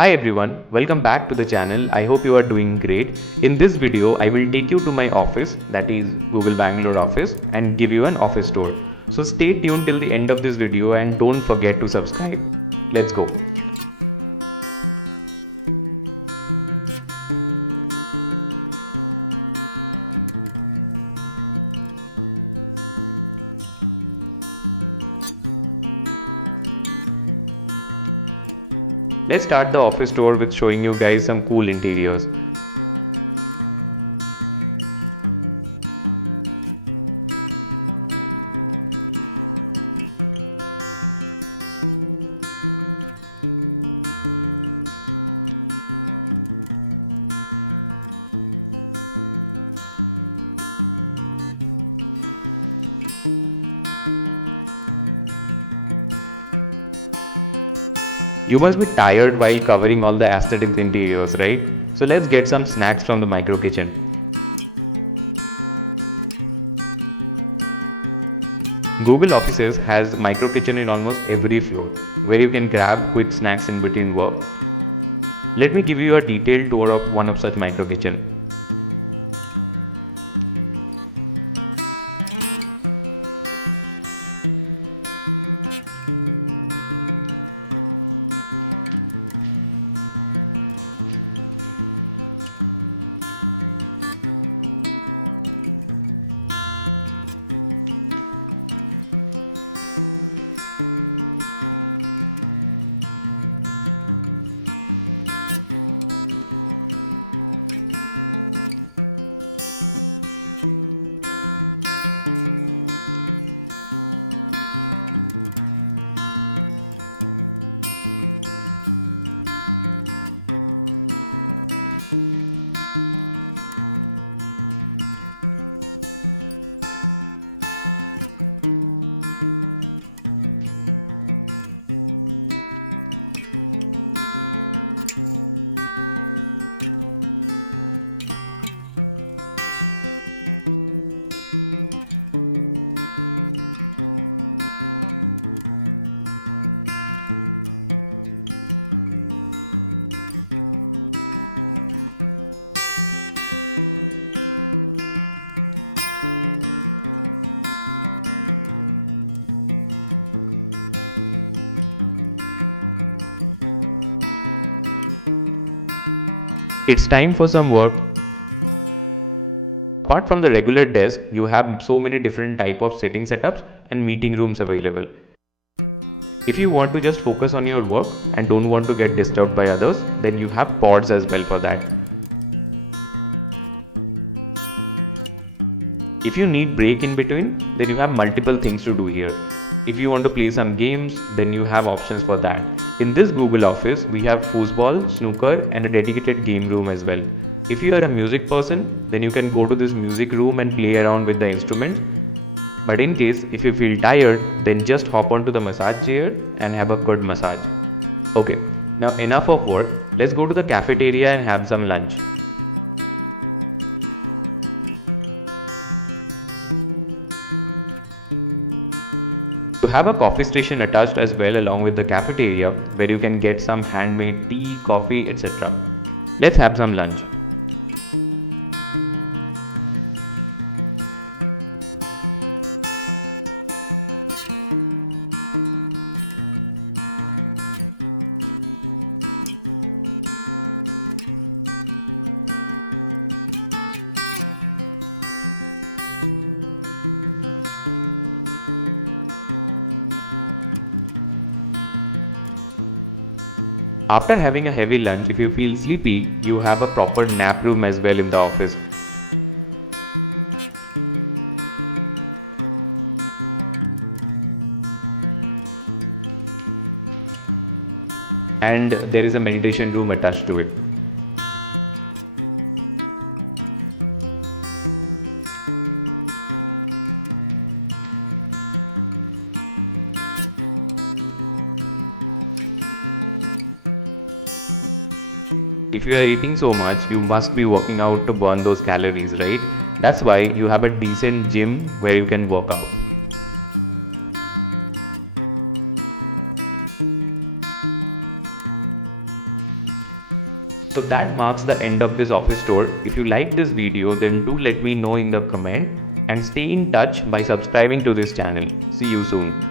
Hi everyone, welcome back to the channel. I hope you are doing great. In this video, I will take you to my office, that is Google Bangalore office, and give you an office tour. So stay tuned till the end of this video and don't forget to subscribe. Let's go. Let's start the office tour with showing you guys some cool interiors. You must be tired while covering all the aesthetic interiors, right? So let's get some snacks from the micro kitchen. Google Offices has micro kitchen in almost every floor, where you can grab quick snacks in between work. Let me give you a detailed tour of one of such micro kitchen. It's time for some work. Apart from the regular desk, you have so many different type of sitting setups and meeting rooms available. If you want to just focus on your work and don't want to get disturbed by others, then you have pods as well for that. If you need break in between, then you have multiple things to do here. If you want to play some games, then you have options for that. In this Google Office, we have foosball, snooker and a dedicated game room as well. If you are a music person, then you can go to this music room and play around with the instruments. But in case if you feel tired, then just hop onto the massage chair and have a good massage. Okay, now enough of work. Let's go to the cafeteria and have some lunch. You have a coffee station attached as well along with the cafeteria where you can get some handmade tea, coffee, etc. Let's have some lunch. After having a heavy lunch, if you feel sleepy, you have a proper nap room as well in the office. And there is a meditation room attached to it. If you are eating so much, you must be working out to burn those calories, right? That's why you have a decent gym where you can work out. So that marks the end of this office tour. If you like this video, then do let me know in the comment and stay in touch by subscribing to this channel. See you soon.